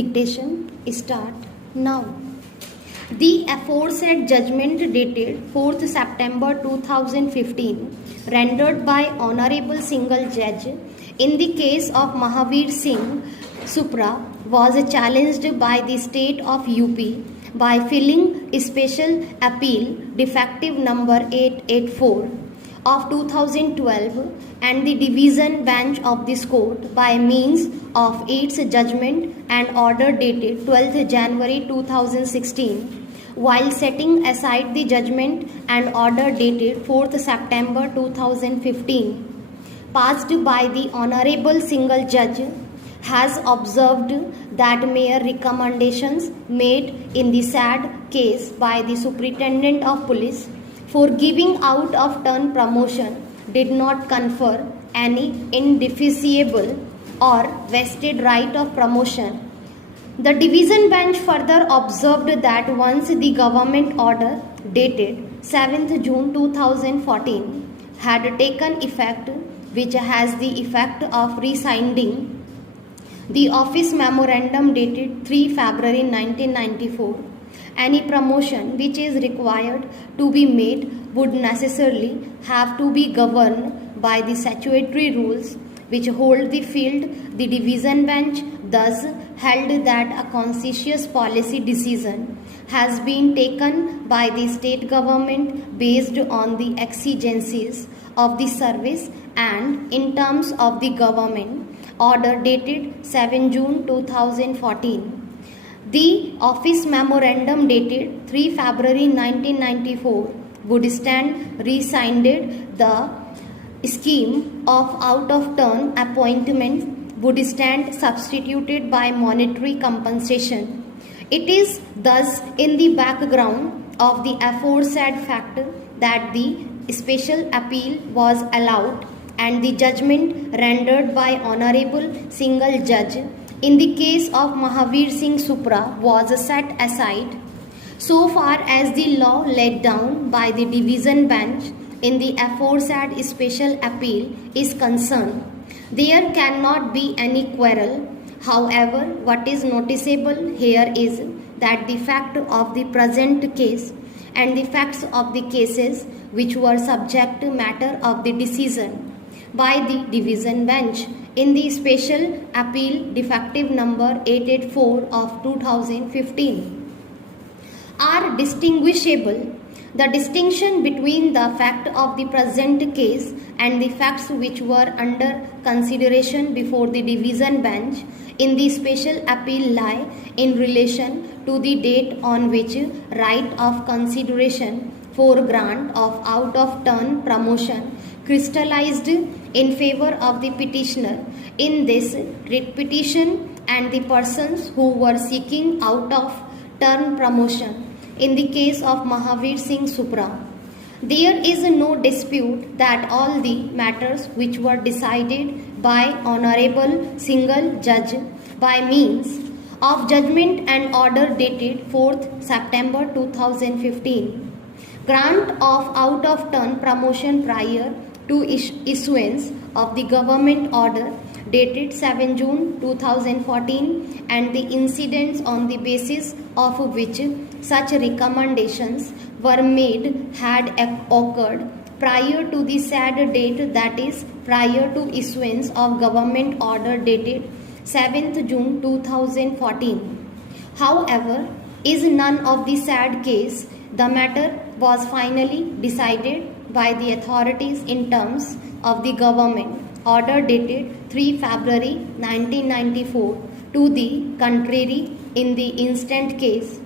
Dictation start now. The aforesaid judgment dated 4th September 2015, rendered by Honorable Single Judge in the case of Mahavir Singh Supra, was challenged by the state of UP by filing special appeal defective number 884 of 2012 and the division bench of this court by means of its judgment and order dated 12th January 2016, while setting aside the judgment and order dated 4th September 2015 passed by the Honorable Single Judge, has observed that mere recommendations made in the said case by the Superintendent of Police for giving out of turn promotion did not confer any indefeasible or vested right of promotion. The division bench further observed that once the government order dated 7th June 2014 had taken effect, which has the effect of rescinding the office memorandum dated 3 February 1994, any promotion which is required to be made would necessarily have to be governed by the statutory rules which hold the field. The division bench thus held that a conscientious policy decision has been taken by the state government based on the exigencies of the service and in terms of the government order dated 7 June 2014. The office memorandum dated 3 February 1994 would stand rescinded. The scheme of out-of-turn appointment would stand substituted by monetary compensation. It is thus in the background of the aforesaid fact that the special appeal was allowed and the judgment rendered by Honorable Single Judge in the case of Mahavir Singh Supra was set aside. So far as the law laid down by the division bench in the aforesaid special appeal is concerned, there cannot be any quarrel. However, what is noticeable here is that the fact of the present case and the facts of the cases which were subject matter of the decision by the division bench in the special appeal defective number 884 of 2015 are distinguishable. The distinction between the fact of the present case and the facts which were under consideration before the division bench in the special appeal lie in relation to the date on which right of consideration for grant of out-of-turn promotion crystallized in favor of the petitioner in this writ petition and the persons who were seeking out-of-turn promotion in the case of Mahavir Singh Supra. There is no dispute that all the matters which were decided by Honorable Single Judge by means of judgment and order dated 4th September 2015, grant of out-of-turn promotion prior to issuance of the government order dated 7 June 2014 and the incidents on the basis of which such recommendations were made had occurred prior to the said date, that is, prior to issuance of government order dated 7th June 2014. However, is none of the said case, the matter was finally decided by the authorities in terms of the government order dated 3 February 1994 to the contrary in the instant case.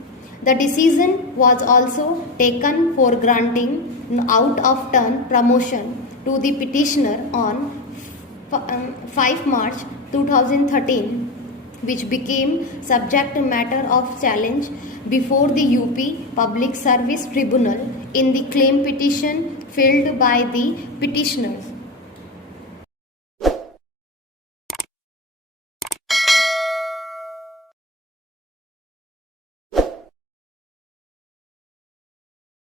The decision was also taken for granting out-of-turn promotion to the petitioner on 5 March 2013, which became subject matter of challenge before the UP Public Service Tribunal in the claim petition filed by the petitioners.